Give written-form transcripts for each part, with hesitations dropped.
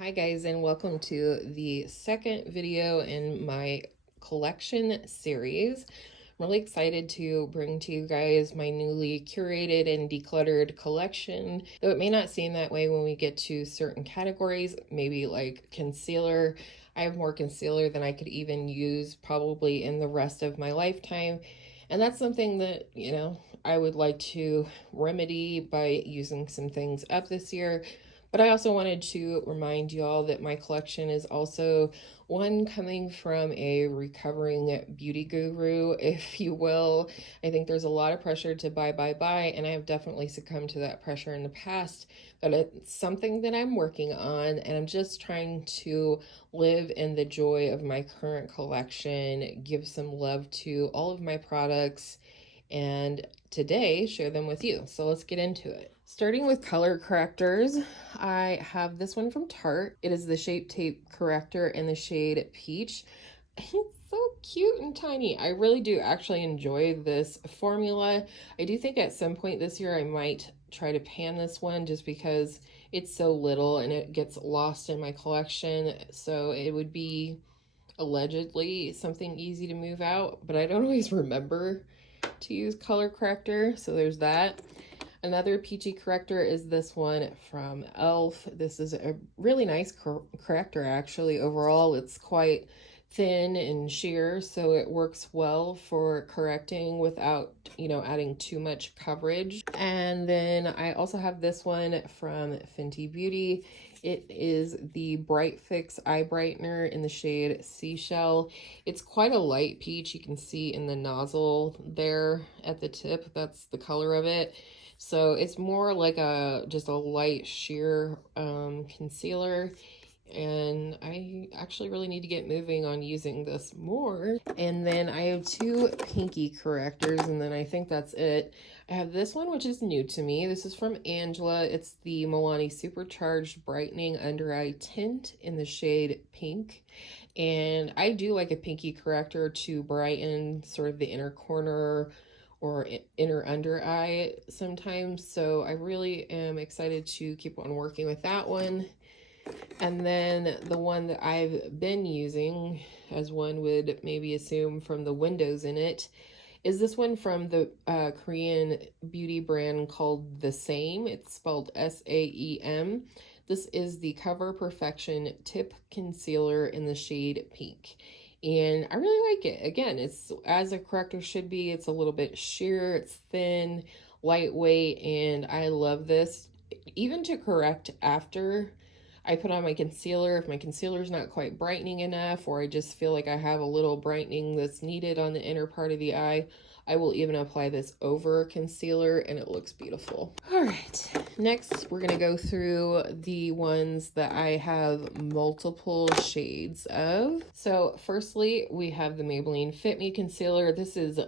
Hi guys, and welcome to the second video in my collection series. I'm really excited to bring to you guys my newly curated and decluttered collection. Though it may not seem that way when we get to certain categories, maybe like concealer. I have more concealer than I could even use probably in the rest of my lifetime. And that's something that, I would like to remedy by using some things up this year. But I also wanted to remind y'all that my collection is also one coming from a recovering beauty guru, if you will. I think there's a lot of pressure to buy, and I have definitely succumbed to that pressure in the past. But it's something that I'm working on, and I'm just trying to live in the joy of my current collection, give some love to all of my products, and today share them with you. So let's get into it. Starting with color correctors, I have this one from Tarte. It is the Shape Tape Corrector in the shade Peach. It's so cute and tiny. I really do actually enjoy this formula. I do think at some point this year I might try to pan this one just because it's so little and it gets lost in my collection. So it would be allegedly something easy to move out, but I don't always remember to use color corrector, so there's that. Another peachy corrector is this one from e.l.f. This is a really nice corrector actually. Overall, it's quite thin and sheer, so it works well for correcting without, adding too much coverage. And then I also have this one from Fenty Beauty. It is the Bright Fix Eye Brightener in the shade Seashell. It's quite a light peach. You can see in the nozzle there at the tip, that's the color of it. So it's more like just a light sheer concealer, and I actually really need to get moving on using this more. And then I have two pinky correctors, and then I think that's it. I have this one, which is new to me. This is from Angela. It's the Milani Supercharged Brightening Under Eye Tint in the shade Pink. And I do like a pinky corrector to brighten sort of the inner corner or inner under eye sometimes. So I really am excited to keep on working with that one. And then the one that I've been using, as one would maybe assume from the windows in it, is this one from the Korean beauty brand called The Same. It's spelled S-A-E-M. This is the Cover Perfection Tip Concealer in the shade Pink. And I really like it. Again, it's as a corrector should be. It's a little bit sheer, it's thin, lightweight, and I love this. Even to correct after I put on my concealer, if my concealer is not quite brightening enough, or I just feel like I have a little brightening that's needed on the inner part of the eye, I will even apply this over concealer and it looks beautiful. All right, next we're gonna go through the ones that I have multiple shades of. So firstly, we have the Maybelline Fit Me Concealer. This is,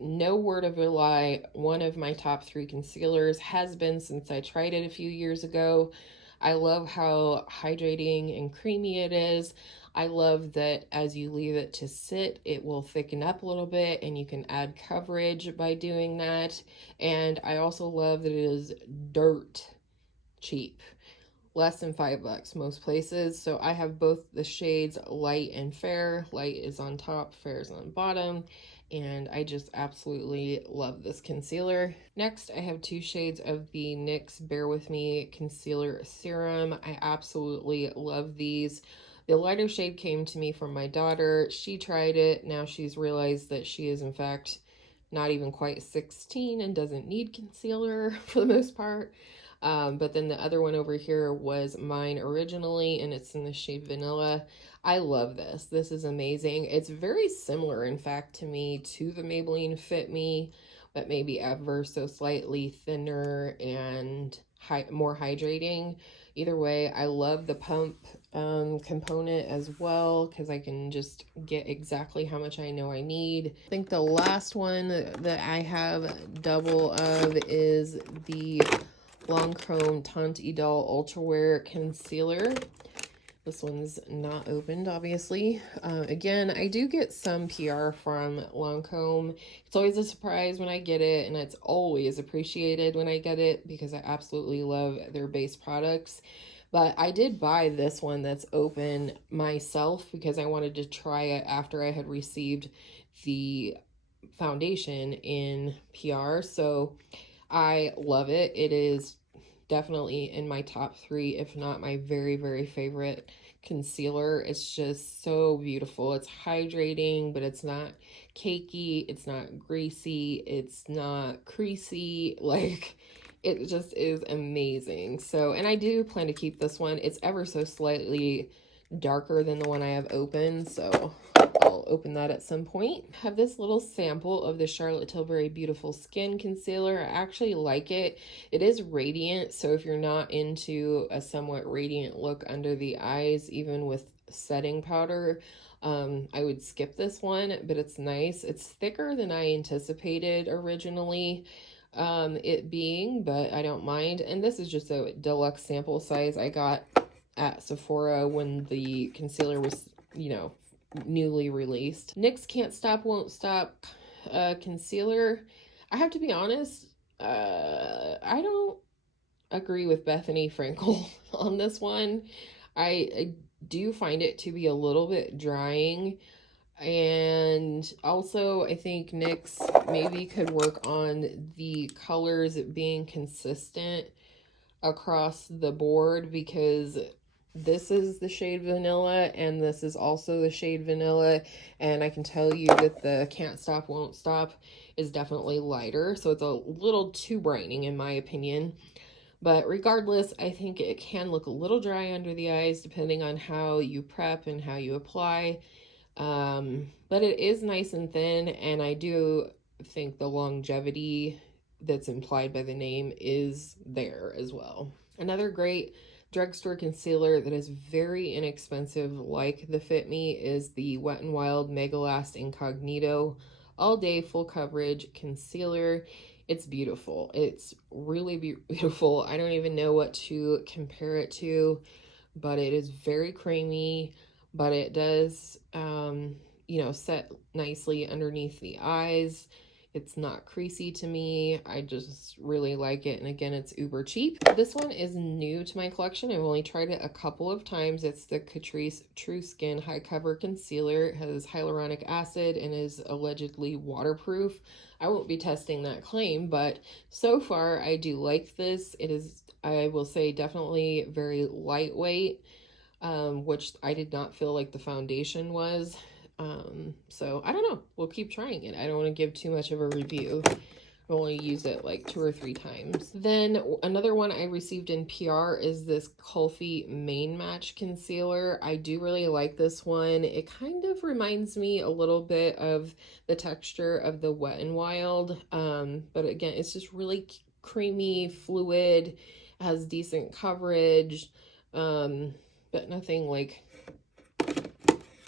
no word of a lie, one of my top 3 concealers, has been since I tried it a few years ago. I love how hydrating and creamy it is. I love that as you leave it to sit, it will thicken up a little bit and you can add coverage by doing that. And I also love that it is dirt cheap. Less than $5 most places. So I have both the shades light and fair. Light is on top, fair is on bottom. And I just absolutely love this concealer. Next, I have 2 shades of the NYX Bare With Me Concealer Serum. I absolutely love these. The lighter shade came to me from my daughter. She tried it. Now she's realized that she is in fact not even quite 16 and doesn't need concealer for the most part. But then the other one over here was mine originally, and it's in the shade Vanilla. I love this. This is amazing. It's very similar, in fact, to me to the Maybelline Fit Me, but maybe ever so slightly thinner and more hydrating. Either way, I love the pump component as well, because I can just get exactly how much I know I need. I think the last one that I have double of is the Lancome Teint Idole Ultra Wear Concealer. This one's not opened, obviously. Again, I do get some PR from Lancome. It's always a surprise when I get it, and it's always appreciated when I get it because I absolutely love their base products. But I did buy this one that's open myself because I wanted to try it after I had received the foundation in PR. So I love it. It is definitely in my top 3, if not my very, very favorite concealer. It's just so beautiful. It's hydrating, but it's not cakey, it's not greasy, it's not creasy. Like, it just is amazing. So, and I do plan to keep this one. It's ever so slightly darker than the one I have open, so I'll open that at some point. I have this little sample of the Charlotte Tilbury Beautiful Skin Concealer. I actually like it. It is radiant, so if you're not into a somewhat radiant look under the eyes, even with setting powder, I would skip this one, but it's nice. It's thicker than I anticipated originally it being, but I don't mind. And this is just a deluxe sample size I got at Sephora when the concealer was, you know, newly released. NYX Can't Stop Won't Stop concealer. I have to be honest, I don't agree with Bethany Frankel on this one. I do find it to be a little bit drying. And also, I think NYX maybe could work on the colors being consistent across the board, because this is the shade Vanilla and this is also the shade Vanilla, and I can tell you that the Can't Stop Won't Stop is definitely lighter, so it's a little too brightening in my opinion. But regardless, I think it can look a little dry under the eyes depending on how you prep and how you apply. But it is nice and thin, and I do think the longevity that's implied by the name is there as well. Another great drugstore concealer that is very inexpensive, like the Fit Me, is the Wet n Wild Mega Last Incognito All Day Full Coverage Concealer. It's beautiful. It's really beautiful. I don't even know what to compare it to, but it is very creamy, but it does, you know, set nicely underneath the eyes. It's not creasy to me. I just really like it. And again, it's uber cheap. This one is new to my collection. I've only tried it a couple of times. It's the Catrice True Skin High Cover Concealer. It has hyaluronic acid and is allegedly waterproof. I won't be testing that claim, but so far I do like this. It is, I will say, definitely very lightweight, which I did not feel like the foundation was. So I don't know. We'll keep trying it. I don't want to give too much of a review. I've only used it like 2 or 3 times. Then another one I received in PR is this Kulfi Main Match Concealer. I do really like this one. It kind of reminds me a little bit of the texture of the Wet n Wild. But again, it's just really creamy, fluid, has decent coverage, but nothing like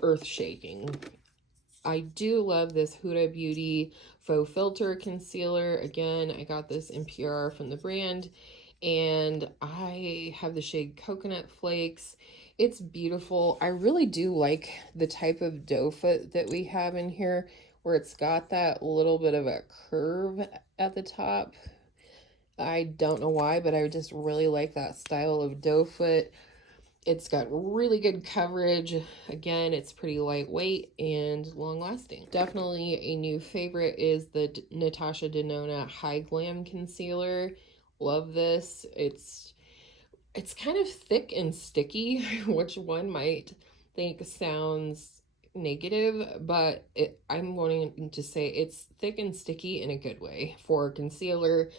earth-shaking. I do love this Huda Beauty Faux Filter Concealer. Again, I got this in PR from the brand, and I have the shade Coconut Flakes. It's beautiful. I really do like the type of doe foot that we have in here, where it's got that little bit of a curve at the top. I don't know why, but I just really like that style of doe foot. It's got really good coverage. Again, it's pretty lightweight and long-lasting. Definitely a new favorite is the Natasha Denona High Glam Concealer. Love this. It's kind of thick and sticky, which one might think sounds negative, but I'm going to say it's thick and sticky in a good way for concealer.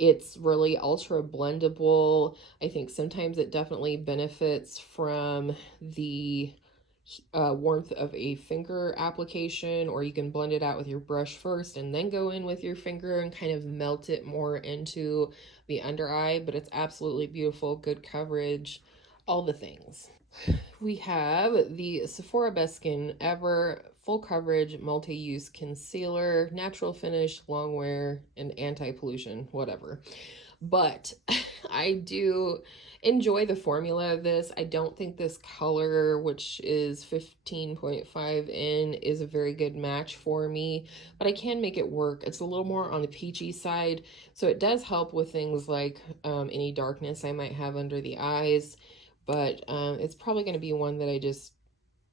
It's really ultra blendable. I think sometimes it definitely benefits from the warmth of a finger application, or you can blend it out with your brush first and then go in with your finger and kind of melt it more into the under eye. But it's absolutely beautiful, good coverage, all the things. We have the Sephora Best Skin Ever Full Coverage Multi-Use Concealer, natural finish, long wear, and anti-pollution, whatever. But I do enjoy the formula of this. I don't think this color, which is 15.5 in, is a very good match for me, but I can make it work. It's a little more on the peachy side, so it does help with things like any darkness I might have under the eyes. but it's probably going to be one that I just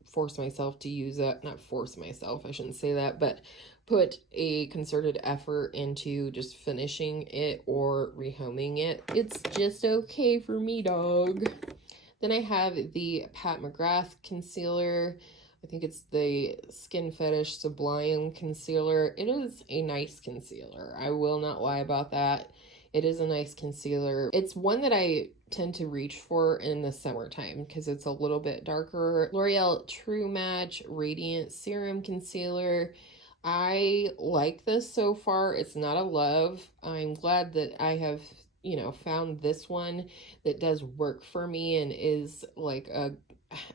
force myself to use it. Not force myself, I shouldn't say that, but put a concerted effort into just finishing it or rehoming it. It's just okay for me, dog. Then I have the Pat McGrath concealer. I think it's the Skin Fetish Sublime concealer. It is a nice concealer. I will not lie about that. It is a nice concealer. It's one that I tend to reach for in the summertime because it's a little bit darker. L'Oreal True Match Radiant Serum Concealer. I like this so far. It's not a love. I'm glad that I have, found this one that does work for me and is like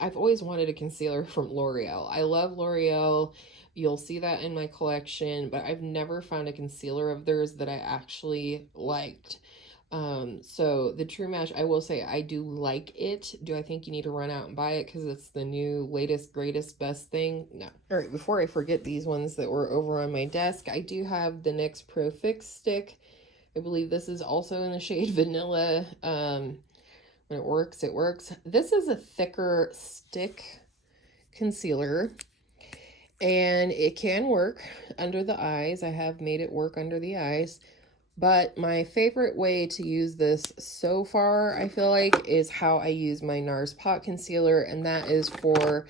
I've always wanted a concealer from L'Oreal. I love L'Oreal. You'll see that in my collection, but I've never found a concealer of theirs that I actually liked. So the True Match, I will say I do like it. Do I think you need to run out and buy it because it's the new latest, greatest, best thing? No. All right, before I forget these ones that were over on my desk, I do have the NYX Pro Fix Stick. I believe this is also in the shade Vanilla. When it works, it works. This is a thicker stick concealer, and it can work under the eyes. I have made it work under the eyes, but my favorite way to use this so far, I feel like, is how I use my NARS Pot Concealer, and that is for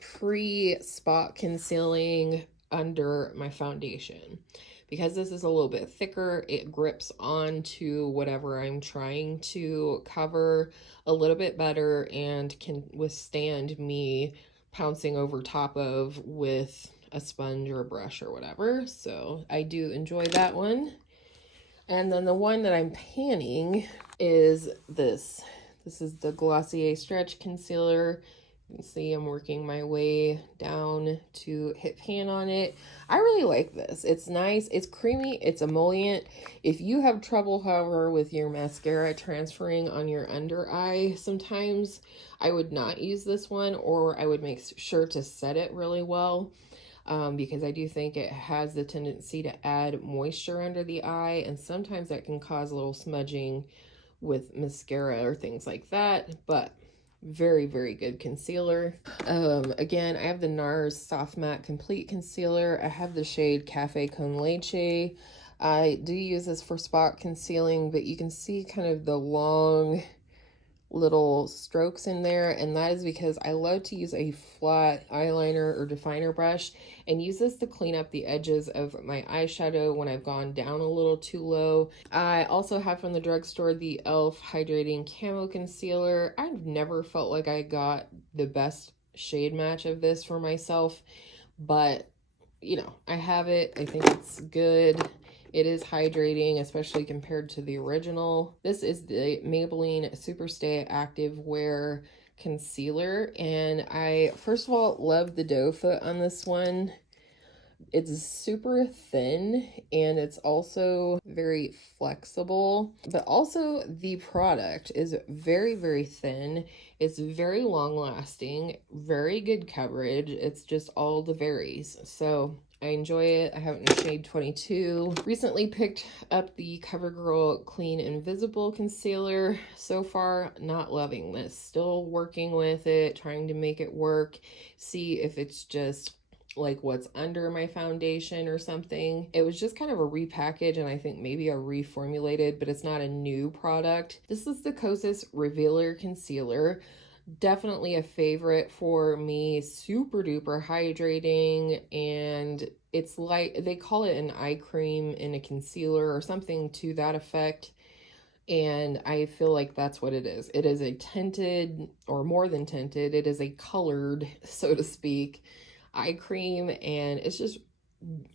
pre-spot concealing under my foundation. Because this is a little bit thicker, it grips onto whatever I'm trying to cover a little bit better and can withstand me pouncing over top of with a sponge or a brush or whatever. So I do enjoy that one. And then the one that I'm panning is this. This is the Glossier Stretch Concealer. You can see I'm working my way down to hit pan on it. I really like this. It's nice. It's creamy. It's emollient. If you have trouble, however, with your mascara transferring on your under eye, sometimes I would not use this one, or I would make sure to set it really well. Because I do think it has the tendency to add moisture under the eye, and sometimes that can cause a little smudging with mascara or things like that, but very, very good concealer. Again, I have the NARS Soft Matte Complete Concealer. I have the shade Cafe Con Leche. I do use this for spot concealing, but you can see kind of the long little strokes in there, and that is because I love to use a flat eyeliner or definer brush and use this to clean up the edges of my eyeshadow when I've gone down a little too low. I also have from the drugstore the e.l.f. Hydrating Camo Concealer. I've never felt like I got the best shade match of this for myself, but I have it. I think it's good. It is hydrating, especially compared to the original. This is the Maybelline Superstay Active Wear Concealer, and I, first of all, love the doe foot on this one. It's super thin, and it's also very flexible, but also the product is very, very thin. It's very long lasting, very good coverage. It's just all the berries. So I enjoy it. I have it in shade 22. Recently picked up the CoverGirl Clean Invisible Concealer. So far, not loving this. Still working with it, trying to make it work. See if it's just like what's under my foundation or something. It was just kind of a repackage, and I think maybe a reformulated, but it's not a new product. This is the Kosas Revealer Concealer. Definitely a favorite for me. Super duper hydrating, and it's like, they call it an eye cream in a concealer or something to that effect, and I feel like that's what it is. It is a tinted, or more than tinted, it is a colored, so to speak, eye cream, and it's just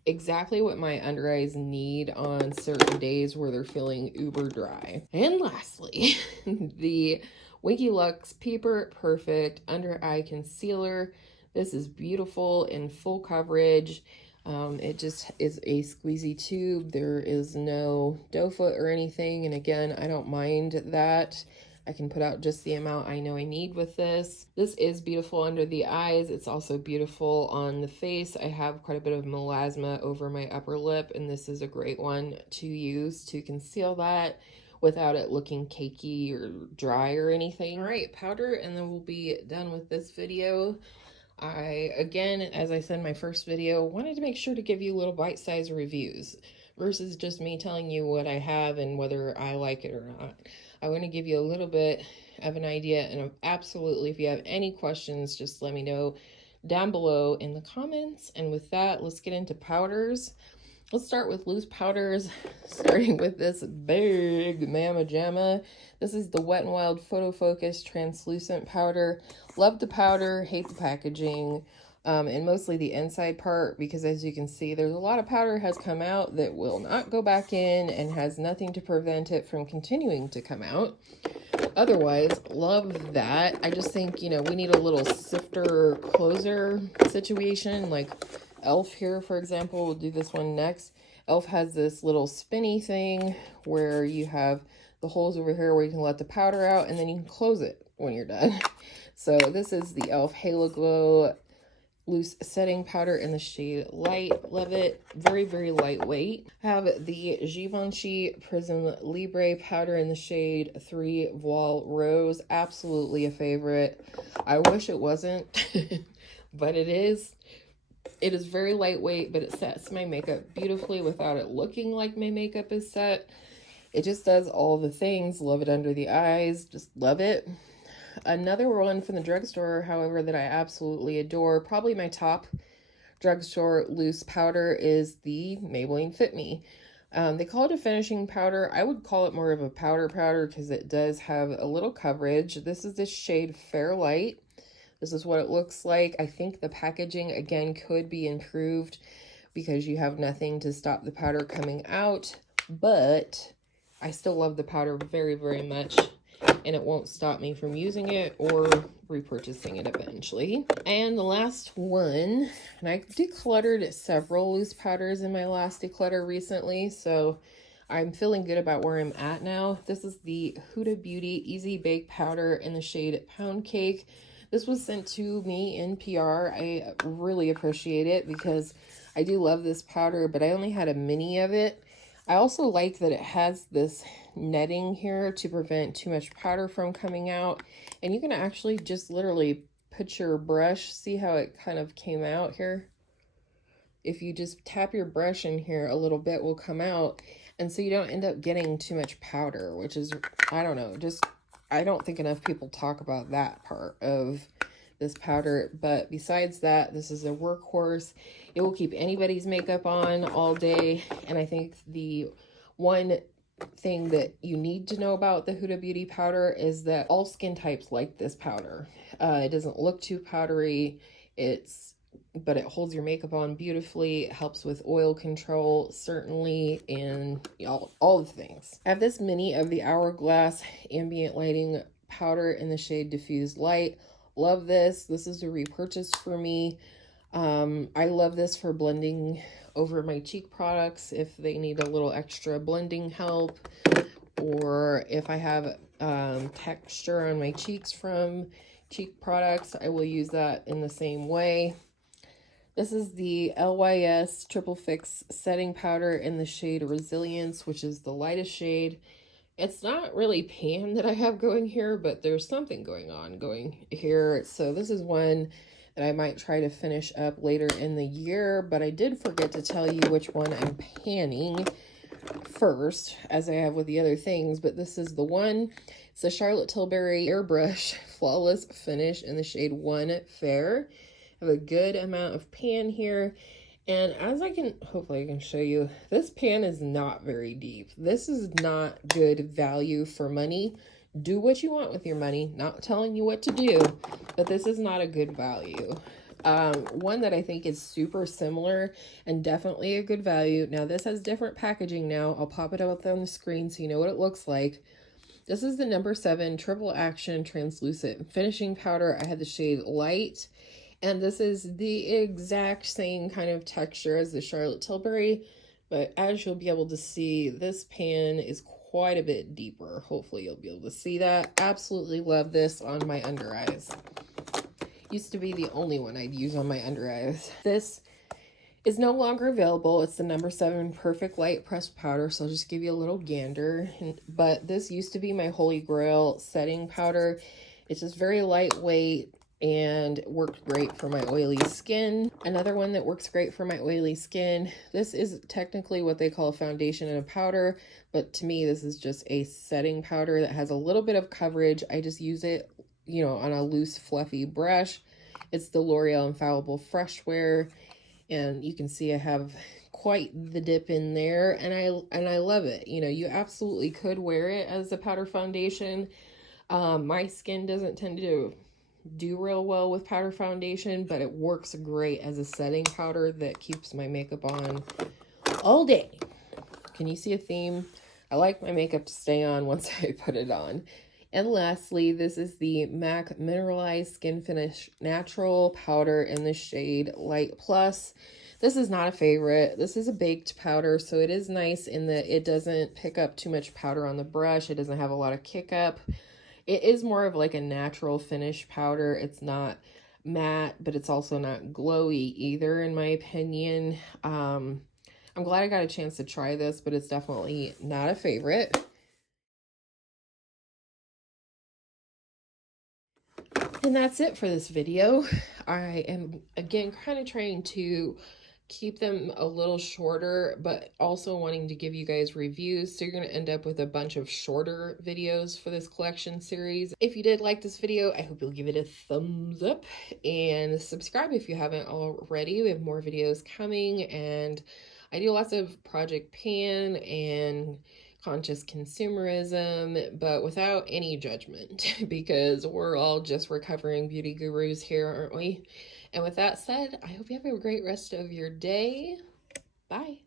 exactly what my under eyes need on certain days where they're feeling uber dry. And lastly, the Winky Lux Paper Perfect Under Eye Concealer. This is beautiful in full coverage. It just is a squeezy tube. There is no doe foot or anything, and again, I don't mind that. I can put out just the amount I know I need with this. This is beautiful under the eyes. It's also beautiful on the face. I have quite a bit of melasma over my upper lip, and this is a great one to use to conceal that without it looking cakey or dry or anything. All right, powder, and then we'll be done with this video. Again, as I said in my first video, wanted to make sure to give you little bite-sized reviews versus just me telling you what I have and whether I like it or not. I want to give you a little bit of an idea, and absolutely, if you have any questions, just let me know down below in the comments. And with that, let's get into powders. Let's start with loose powders, starting with this big Mama Jamma. This is the Wet n Wild Photo Focus Translucent Powder. Love the powder, hate the packaging, and mostly the inside part, because as you can see, there's a lot of powder has come out that will not go back in and has nothing to prevent it from continuing to come out. Otherwise, love that. I just think, you know, we need a little sifter closer situation, like e.l.f. here, for example. We'll do this one next. e.l.f. has this little spinny thing where you have the holes over here where you can let the powder out, and then you can close it when you're done. So this is the e.l.f. Halo Glow Loose Setting Powder in the shade Light. Love it. Very, very lightweight. I have the Givenchy Prism Libre Powder in the shade 3 Voile Rose. Absolutely a favorite. I wish it wasn't, but it is. It is very lightweight, but it sets my makeup beautifully without it looking like my makeup is set. It just does all the things. Love it under the eyes. Just love it. Another one from the drugstore, however, that I absolutely adore, probably my top drugstore loose powder, is the Maybelline Fit Me. They call it a finishing powder. I would call it more of a powder because it does have a little coverage. This is the shade Fairlight. This is what it looks like. I think the packaging, again, could be improved because you have nothing to stop the powder coming out, but I still love the powder very, very much, and it won't stop me from using it or repurchasing it eventually. And the last one, and I decluttered several loose powders in my last declutter recently, so I'm feeling good about where I'm at now. This is the Huda Beauty Easy Bake Powder in the shade Pound Cake. This was sent to me in PR. I really appreciate it because I do love this powder, but I only had a mini of it. I also like that it has this netting here to prevent too much powder from coming out. And you can actually just literally put your brush, see how it kind of came out here? If you just tap your brush in here, a little bit will come out. And so you don't end up getting too much powder, which is, I don't know, just, I don't think enough people talk about that part of this powder. But besides that, this is a workhorse. It will keep anybody's makeup on all day. And I think the one thing that you need to know about the Huda Beauty powder is that all skin types like this powder. It doesn't look too powdery. But it holds your makeup on beautifully. It helps with oil control, certainly, and all the things. I have this mini of the Hourglass Ambient Lighting Powder in the shade Diffused Light. Love this. This is a repurchase for me. I love this for blending over my cheek products if they need a little extra blending help, or if I have texture on my cheeks from cheek products, I will use that in the same way. This is the LYS Triple Fix Setting Powder in the shade Resilience, which is the lightest shade. It's not really pan that I have going here, but there's something going here. So this is one that I might try to finish up later in the year, but I did forget to tell you which one I'm panning first, as I have with the other things, but this is the one. It's the Charlotte Tilbury Airbrush Flawless Finish in the shade One Fair. I have a good amount of pan here, and as hopefully I can show you, this pan is not very deep. This is not good value for money. Do what you want with your money, not telling you what to do, but this is not a good value. One that I think is super similar and definitely a good value. Now this has different packaging now. I'll pop it up on the screen so you know what it looks like. This is the No. 7 Triple Action Translucent Finishing Powder. I had the shade Light. And this is the exact same kind of texture as the Charlotte Tilbury, but as you'll be able to see, this pan is quite a bit deeper. Hopefully you'll be able to see that. Absolutely love this on my under eyes. Used to be the only one I'd use on my under eyes. This is no longer available. It's the number 7 Perfect Light Pressed Powder, so I'll just give you a little gander. But this used to be my holy grail setting powder. It's just very lightweight and worked great for my oily skin. Another one that works great for my oily skin, this is technically what they call a foundation and a powder, but to me this is just a setting powder that has a little bit of coverage. I just use it, you know, on a loose fluffy brush. It's the L'Oreal Infallible Fresh Wear, and you can see I have quite the dip in there, and I love it. You know, you absolutely could wear it as a powder foundation. My skin doesn't tend to do real well with powder foundation, but it works great as a setting powder that keeps my makeup on all day. Can you see a theme? I like my makeup to stay on once I put it on. And lastly, this is the MAC Mineralized Skin Finish Natural Powder in the shade Light Plus. This is not a favorite. This is a baked powder, so it is nice in that it doesn't pick up too much powder on the brush. It doesn't have a lot of kick up. It is more of like a natural finish powder. It's not matte, but it's also not glowy either, in my opinion. I'm glad I got a chance to try this, but it's definitely not a favorite. And that's it for this video. I am, again, kind of trying to keep them a little shorter, but also wanting to give you guys reviews. So you're going to end up with a bunch of shorter videos for this collection series. If you did like this video, I hope you'll give it a thumbs up and subscribe if you haven't already. We have more videos coming, and I do lots of Project Pan and conscious consumerism, but without any judgment, because we're all just recovering beauty gurus here, aren't we? And with that said, I hope you have a great rest of your day. Bye.